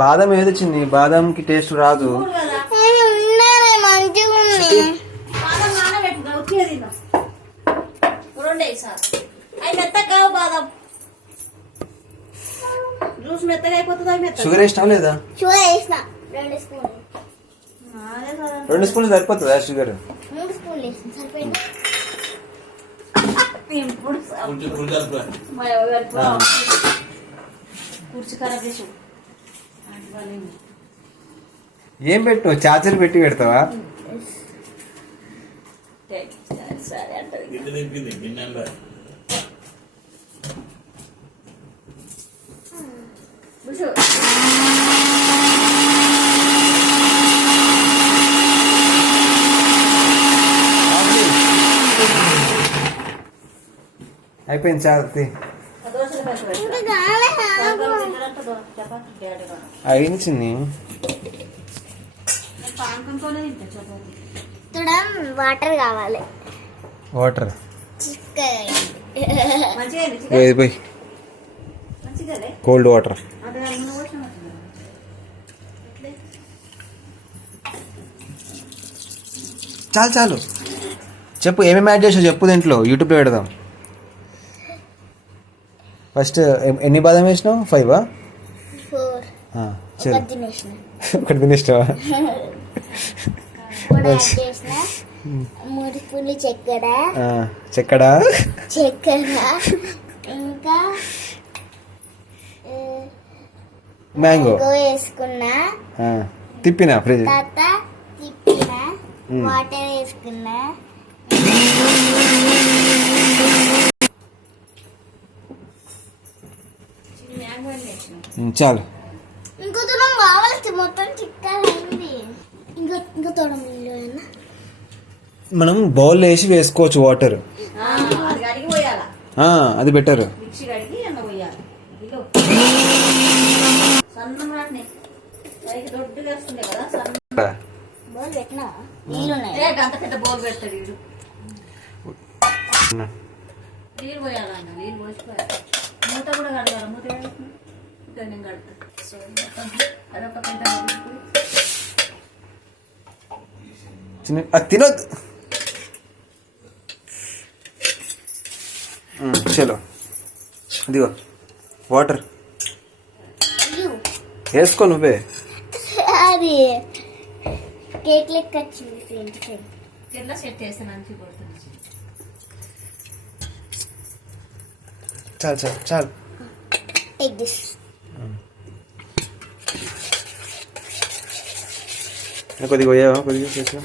బాదం ఏది చిన్ని, బాదంకి టేస్ట్ రాదు. షుగర్ వేసినావు లేదా? 2 స్పూన్లు సరిపోతుందా షుగర్? 3 స్పూన్లు వేసిన సరిపోయింది. ఏం పెట్టు, చార్జర్ పెట్టి పెడతావా? అయిపోయింది చాలు. అయింది వాటర్ కావాలి. వాటర్ పోయి కోల్డ్ వాటర్. చాలు చాలు. చెప్పు ఏమేమి యాడ్ చేసావు చెప్పు, దీంట్లో యూట్యూబ్లో పెడదాం. ఫస్ట్ ఎన్ని బాదం వేసినావు? 5? 4. ఒకటి తినేస్తావా? 3 స్పూన్లు చక్కెర ఇంకా మ్యాంగో వేసుకున్నా. తిప్పినా ఫ్రిడ్జ్ తిప్పినా. వాటర్ వేసుకున్నా. చాలు. ఇంకో తొడం కావాలి, మొత్తం చిక్కాలైంది. ఇంకో తొడం మనం బౌల్ వేసి వేసుకోవచ్చు వాటర్. అది బెటర్. తినొద్దు. చలో ఇదిగో వాటర్ వేసుకో నువ్వే. అది కేక్ లెక్క వచ్చింది. చాలు చాలు చాలు. కొద్దిగా పోయావా? కొద్దిగా